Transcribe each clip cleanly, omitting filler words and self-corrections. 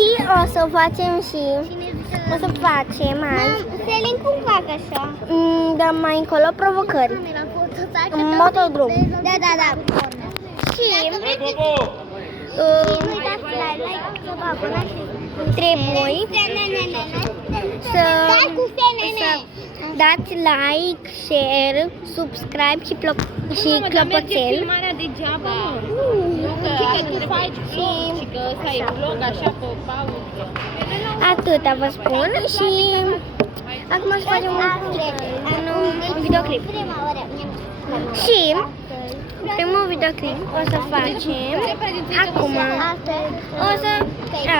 Și o să facem și... O să facem azi... Selin, cum fac așa? Dar mai încolo provocări. În motodrum. Da. Și... Uitați la like, să vă abonați. Trebuie să dați like, share, subscribe și clopoțel. Filmarea degeaba, că tu faci vlog și că ăsta e vlog așa pe pauză. Atâta vă spun și acum să facem un videoclip. Și primul videoclip o să facem acum. O să...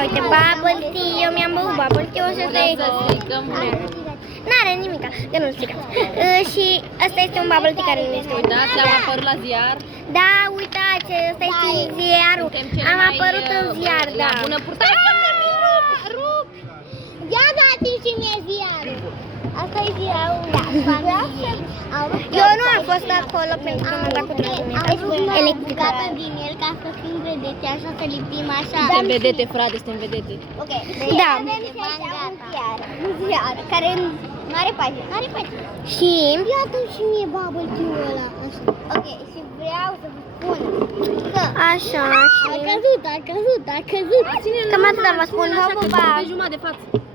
uite, bubble tea, eu mi-am băut bubble tea, o să stai... N-are nimic, că nu strică. Și ăsta este un bubble tea care nu este un... Da, ți-am apărut la ziar. Da, uitați, ăsta este ziarul. Am apărut în ziar, da. Bună purtare! Ia dați-mi și mie ziarul. Asta e ziarul. Eu nu am fost acolo pentru că m-am dat cu trotinetă electrică. Din el ca să fim vedete, așa să lipim așa. Suntem vedete, frate, suntem vedete. Ok. Da. Un ziar care nu are pagini. Și... Iată și mie bubble tea-ul ăla. Așa. Ok, și vreau să vă spun că Așa și... a căzut. Cam atât vă spun, Pe pa! jumătate de față.